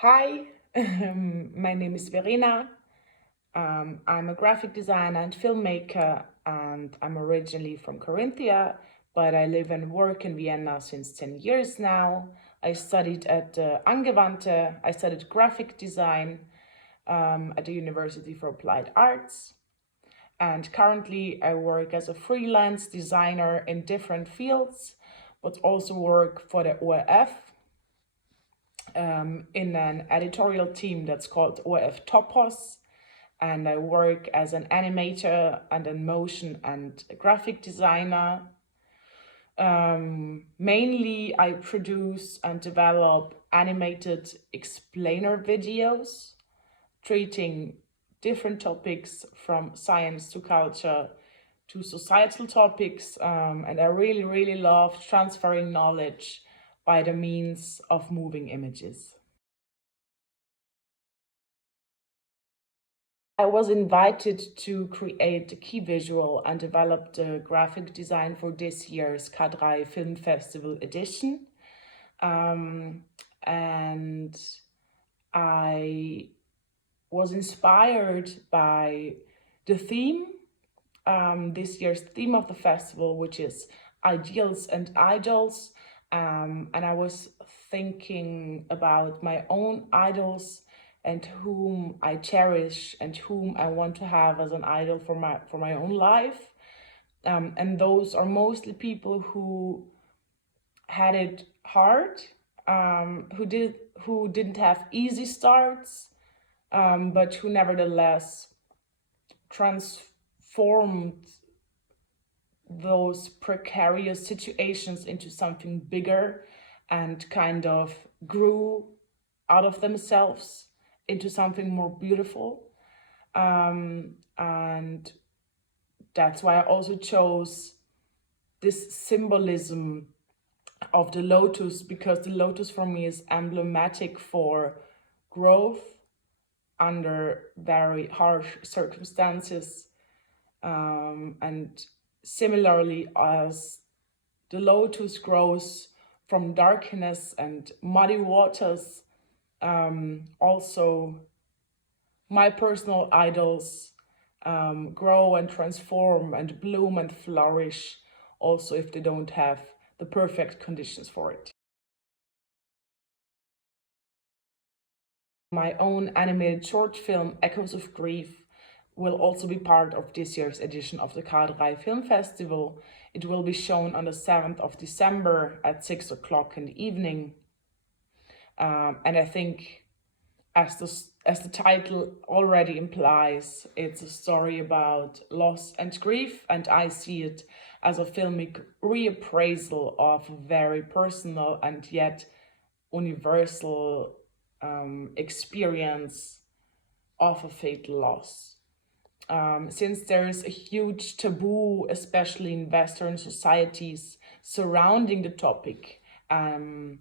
Hi, my name is Verena. I'm a graphic designer and filmmaker, and I'm originally from Carinthia, but I live and work in Vienna since 10 years now. I studied at Angewandte, I studied graphic design at the University for Applied Arts, and currently I work as a freelance designer in different fields, but also work for the ORF in an editorial team that's called ORF Topos, and I work as an animator and a motion and graphic designer. Mainly, I produce and develop animated explainer videos treating different topics from science to culture to societal topics. And I really, really love transferring knowledge by the means of moving images. I was invited to create the key visual and develop the graphic design for this year's K3 Film Festival edition. Um, and I was inspired by the theme, this year's theme of the festival, which is ideals and idols. And I was thinking about my own idols and whom I cherish and whom I want to have as an idol for my own life. And those are mostly people who had it hard, who didn't have easy starts, but who nevertheless transformed those precarious situations into something bigger and kind of grew out of themselves into something more beautiful. And that's why I also chose this symbolism of the lotus, because the lotus for me is emblematic for growth under very harsh circumstances. And similarly, as the lotus grows from darkness and muddy waters, also my personal idols grow and transform and bloom and flourish, also if they don't have the perfect conditions for it. My own animated short film, Echoes of Grief, will also be part of this year's edition of the K3 Film Festival. It will be shown on the 7th of December at 6 o'clock in the evening. And I think, as the title already implies, it's a story about loss and grief, and I see it as a filmic reappraisal of a very personal and yet universal experience of a fatal loss. Since there's a huge taboo, especially in Western societies, surrounding the topic, and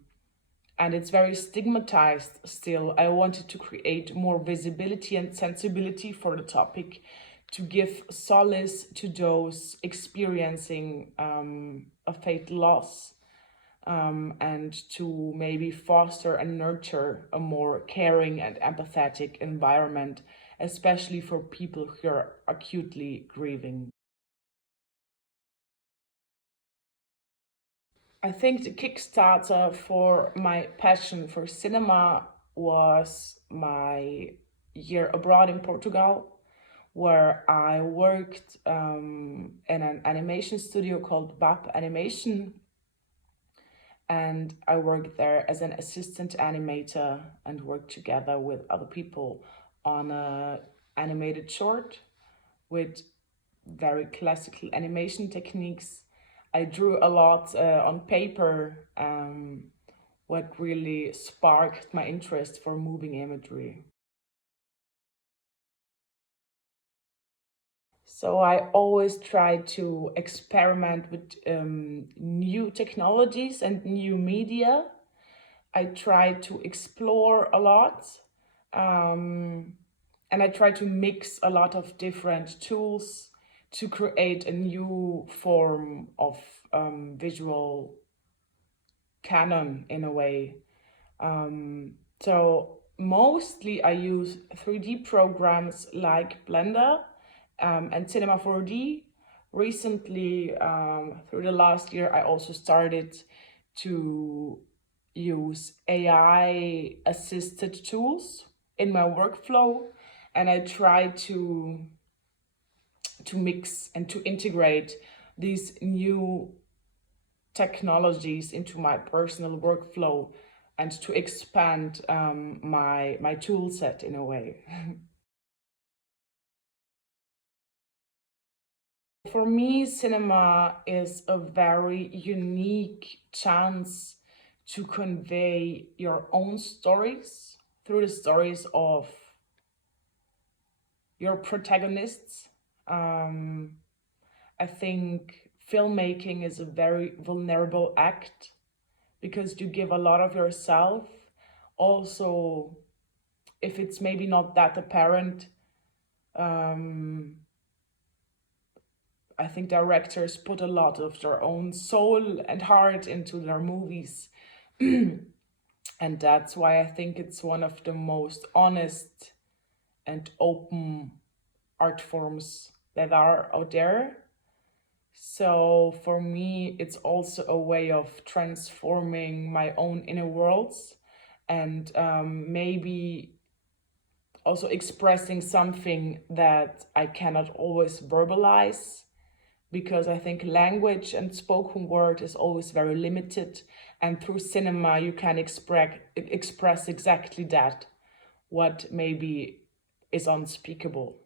it's very stigmatized still, I wanted to create more visibility and sensibility for the topic to give solace to those experiencing a fatal loss, and to maybe foster and nurture a more caring and empathetic environment, especially for people who are acutely grieving. I think the Kickstarter for my passion for cinema was my year abroad in Portugal, where I worked in an animation studio called BAP Animation. And I worked there as an assistant animator and worked together with other people on a animated short with very classical animation techniques. I drew a lot on paper, what really sparked my interest for moving imagery. So I always try to experiment with new technologies and new media. I try to explore a lot, um, and I try to mix a lot of different tools to create a new form of visual canon in a way. So mostly I use 3D programs like Blender and Cinema 4D. Recently, through the last year, I also started to use AI assisted tools in my workflow, and I try to mix and to integrate these new technologies into my personal workflow and to expand my tool set in a way. For me, cinema is a very unique chance to convey your own stories through the stories of your protagonists. I think filmmaking is a very vulnerable act because you give a lot of yourself. Also, if it's maybe not that apparent, I think directors put a lot of their own soul and heart into their movies. And that's why I think it's one of the most honest and open art forms that are out there. So for me, it's also a way of transforming my own inner worlds and maybe also expressing something that I cannot always verbalize, because I think language and spoken word is always very limited. And through cinema, you can express exactly that, what maybe is unspeakable.